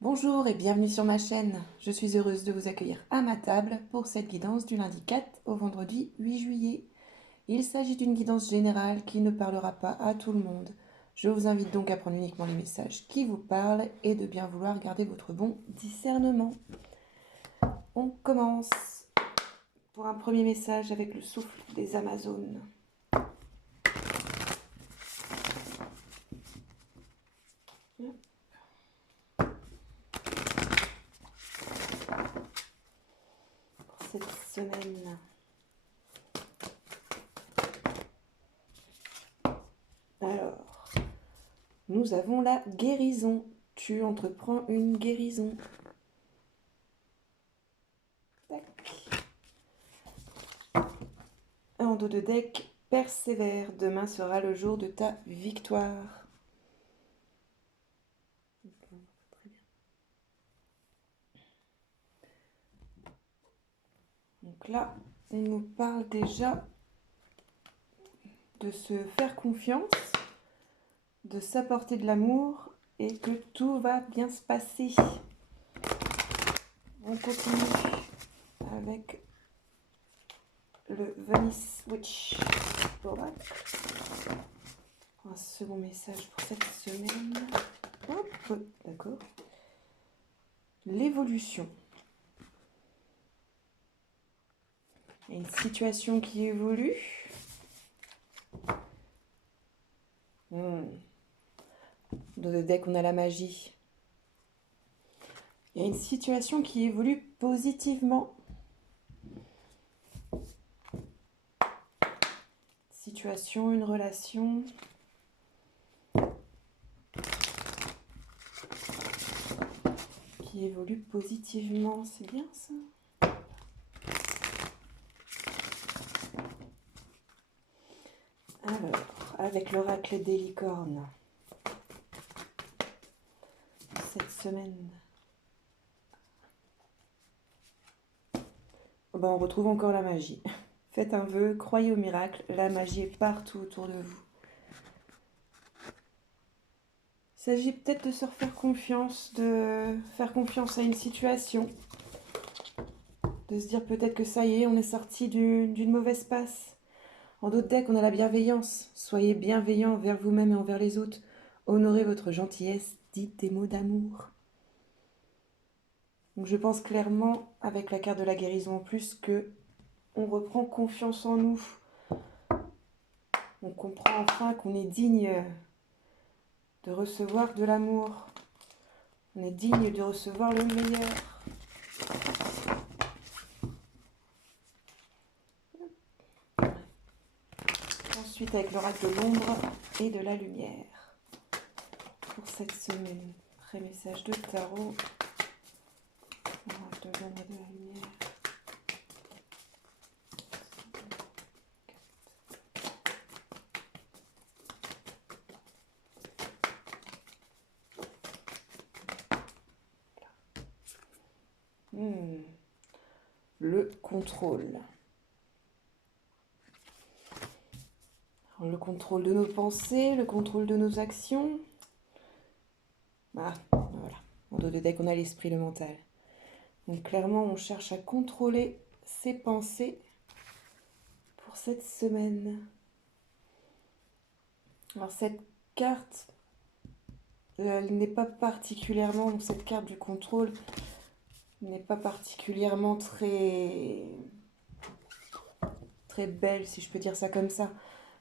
Bonjour et bienvenue sur ma chaîne. Je suis heureuse de vous accueillir à ma table pour cette guidance du lundi 4 au vendredi 8 juillet. Il s'agit d'une guidance générale qui ne parlera pas à tout le monde. Je vous invite donc à prendre uniquement les messages qui vous parlent et de bien vouloir garder votre bon discernement. On commence pour un premier message avec le souffle des Amazones. Pour cette semaine. Alors, nous avons la guérison. Tu entreprends une guérison. Tac. En dos de deck, persévère. Demain sera le jour de ta victoire. Très bien. Donc là, on nous parle déjà de se faire confiance, de s'apporter de l'amour et que tout va bien se passer. On continue avec le Venice Witch. Un second message pour cette semaine. Hop, d'accord. L'évolution. Il y a une situation qui évolue. Dans le deck, on a la magie. Il y a une situation qui évolue positivement. Situation, une relation. Qui évolue positivement, c'est bien ça. Alors, avec l'oracle des licornes, cette semaine, on retrouve encore la magie. Faites un vœu, croyez au miracle, la magie est partout autour de vous. Il s'agit peut-être de se refaire confiance, de faire confiance à une situation, de se dire peut-être que ça y est, on est sorti d'une mauvaise passe. En d'autres decks, on a la bienveillance. Soyez bienveillant envers vous-même et envers les autres. Honorez votre gentillesse, dites des mots d'amour. Donc je pense clairement, avec la carte de la guérison en plus, que on reprend confiance en nous. On comprend enfin qu'on est digne de recevoir de l'amour. On est digne de recevoir le meilleur. Ensuite, avec l'oracle de l'ombre et de la lumière. Pour cette semaine, après message de tarot. L'oracle de l'ombre et de la lumière. Le contrôle. Alors, le contrôle de nos pensées, le contrôle de nos actions. Voilà. En dos de deck, on a l'esprit, le mental. Donc clairement, on cherche à contrôler ses pensées pour cette semaine. Alors cette carte, elle n'est pas particulièrement, donc cette carte du contrôle n'est pas particulièrement très belle, si je peux dire ça comme ça.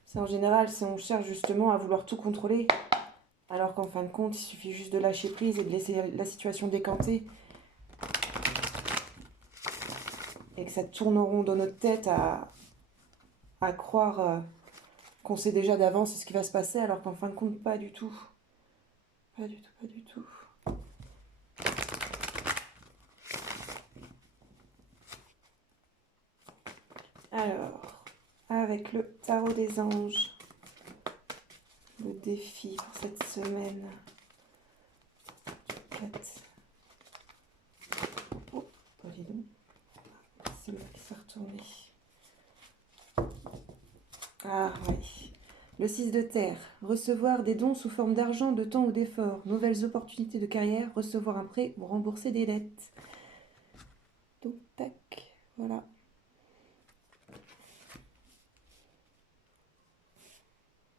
C'est en général, si on cherche justement à vouloir tout contrôler, alors qu'en fin de compte, il suffit juste de lâcher prise et de laisser la situation décanter. Et que ça tourne en rond dans notre tête à croire qu'on sait déjà d'avance ce qui va se passer, alors qu'en fin de compte, pas du tout. Pas du tout, pas du tout. Alors, avec le tarot des anges, le défi pour cette semaine. 4. Oh, dis donc. C'est moi qui s'est retourné. Ah oui. Le 6 de terre, recevoir des dons sous forme d'argent, de temps ou d'effort, nouvelles opportunités de carrière, recevoir un prêt ou rembourser des dettes. Donc, tac, voilà.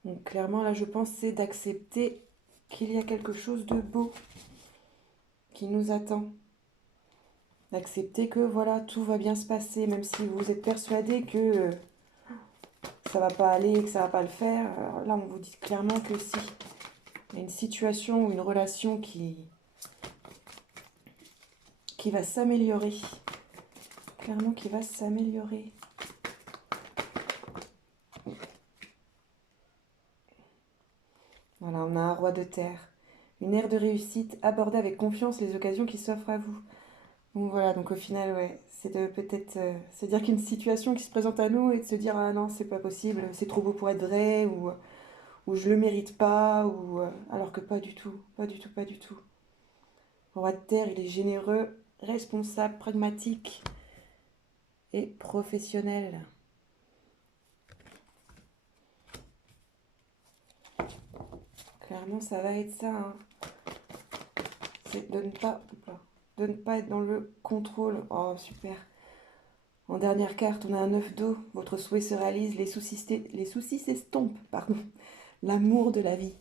Donc, clairement, là, je pense c'est d'accepter qu'il y a quelque chose de beau qui nous attend. D'accepter que, voilà, tout va bien se passer, même si vous êtes persuadé que ça va pas aller, que ça va pas le faire. Alors là, on vous dit clairement que si. Il y a une situation ou une relation qui va s'améliorer. Clairement qui va s'améliorer. Voilà, on a un roi de terre. Une ère de réussite, aborder avec confiance les occasions qui s'offrent à vous. Donc voilà, donc au final, ouais, c'est de peut-être se dire qu'une situation qui se présente à nous et de se dire ah non, c'est pas possible, c'est trop beau pour être vrai, ou je le mérite pas, ou alors que pas du tout, pas du tout, pas du tout. Le roi de terre, il est généreux, responsable, pragmatique et professionnel. Clairement, ça va être ça, hein. C'est de ne pas être dans le contrôle. Oh, super. En dernière carte, on a un 9 d'eau. Votre souhait se réalise, les soucis s'estompent, pardon. L'amour de la vie.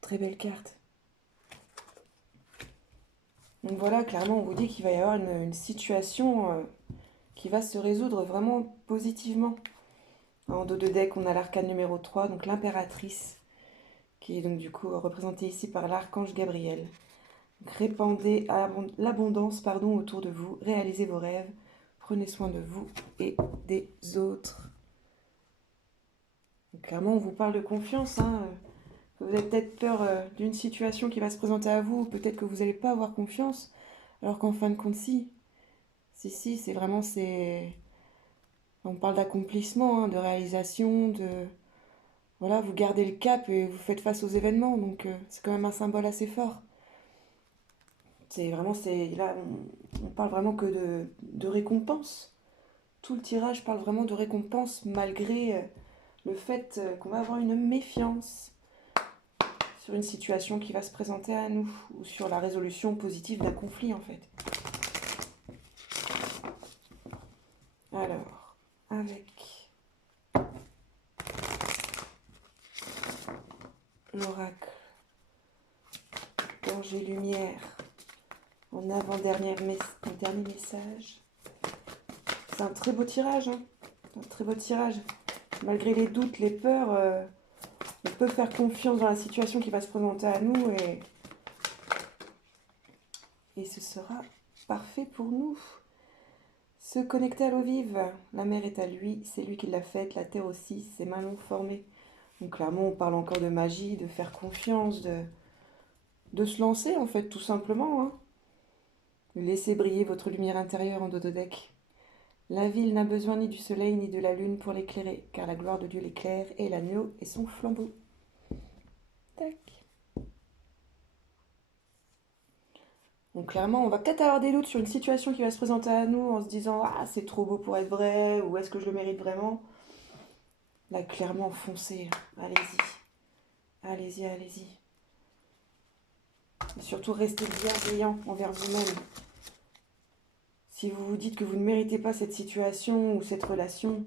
Très belle carte. Donc voilà, clairement, on vous dit qu'il va y avoir une situation qui va se résoudre vraiment positivement. En dos de deck, on a l'arcane numéro 3, donc l'impératrice, qui est donc du coup représentée ici par l'archange Gabriel. Donc, répandez l'abondance autour de vous, réalisez vos rêves, prenez soin de vous et des autres. Donc, clairement, on vous parle de confiance, hein. Vous avez peut-être peur d'une situation qui va se présenter à vous, peut-être que vous n'allez pas avoir confiance, alors qu'en fin de compte, si. Si, c'est vraiment, on parle d'accomplissement, hein, de réalisation, voilà, vous gardez le cap et vous faites face aux événements, donc c'est quand même un symbole assez fort. Là, on parle vraiment que de récompense. Tout le tirage parle vraiment de récompense malgré le fait qu'on va avoir une méfiance sur une situation qui va se présenter à nous ou sur la résolution positive d'un conflit en fait. Alors, avec l'oracle, danger lumière, en avant-dernier message. C'est un très beau tirage, hein. Un très beau tirage. Malgré les doutes, les peurs, on peut faire confiance dans la situation qui va se présenter à nous et ce sera parfait pour nous. Se connecter à l'eau vive, la mer est à lui, c'est lui qui l'a faite, la terre aussi, ses mains l'ont formée. Donc clairement, on parle encore de magie, de faire confiance, de se lancer en fait, tout simplement, hein. Laissez briller votre lumière intérieure en dos de deck. La ville n'a besoin ni du soleil ni de la lune pour l'éclairer, car la gloire de Dieu l'éclaire et l'agneau est son flambeau. Tac. Donc clairement, on va peut-être avoir des doutes sur une situation qui va se présenter à nous en se disant ah c'est trop beau pour être vrai ou est-ce que je le mérite vraiment. Là clairement foncez, allez-y, allez-y, allez-y. Et surtout restez bienveillant envers vous-même. Si vous vous dites que vous ne méritez pas cette situation ou cette relation,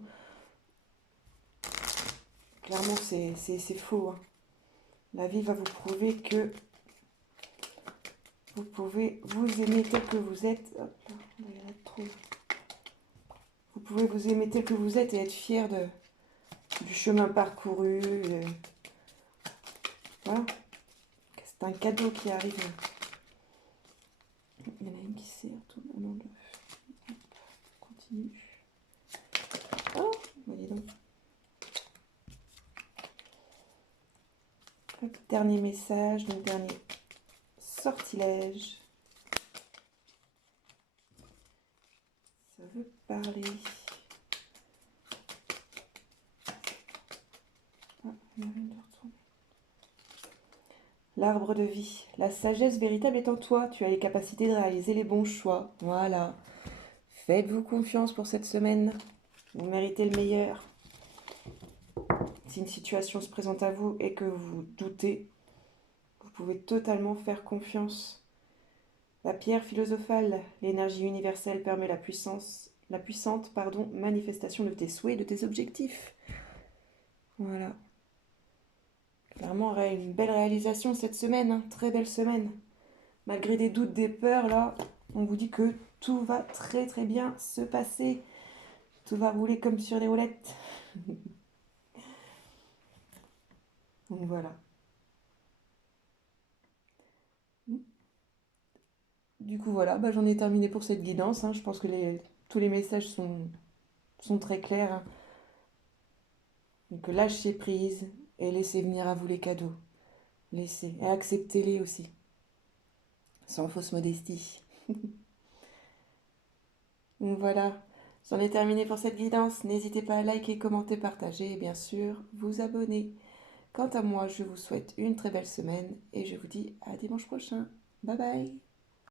clairement c'est faux, hein. La vie va vous prouver que vous pouvez vous aimer tel que vous êtes. Hop là, il y en a trop. Vous pouvez vous aimer tel que vous êtes et être fier du chemin parcouru. Voilà. C'est un cadeau qui arrive. Il y en a une qui sert. Continue. Oh, voyez donc. Hop, dernier message, donc dernier sortilège. Ça veut parler. Ah, on vient de retourner. L'arbre de vie. La sagesse véritable est en toi. Tu as les capacités de réaliser les bons choix. Voilà. Faites-vous confiance pour cette semaine. Vous méritez le meilleur. Si une situation se présente à vous et que vous doutez, vous pouvez totalement faire confiance. La pierre philosophale, l'énergie universelle permet la puissante manifestation de tes souhaits et de tes objectifs. Voilà. Clairement, une belle réalisation cette semaine, hein, très belle semaine. Malgré des doutes, des peurs, là, on vous dit que tout va très très bien se passer. Tout va rouler comme sur des roulettes. Donc voilà. Du coup, voilà, j'en ai terminé pour cette guidance, hein. Je pense que tous les messages sont très clairs, hein. Donc lâchez prise et laissez venir à vous les cadeaux. Laissez et acceptez-les aussi, sans fausse modestie. Donc voilà, j'en ai terminé pour cette guidance. N'hésitez pas à liker, commenter, partager et bien sûr vous abonner. Quant à moi, je vous souhaite une très belle semaine et je vous dis à dimanche prochain. Bye bye.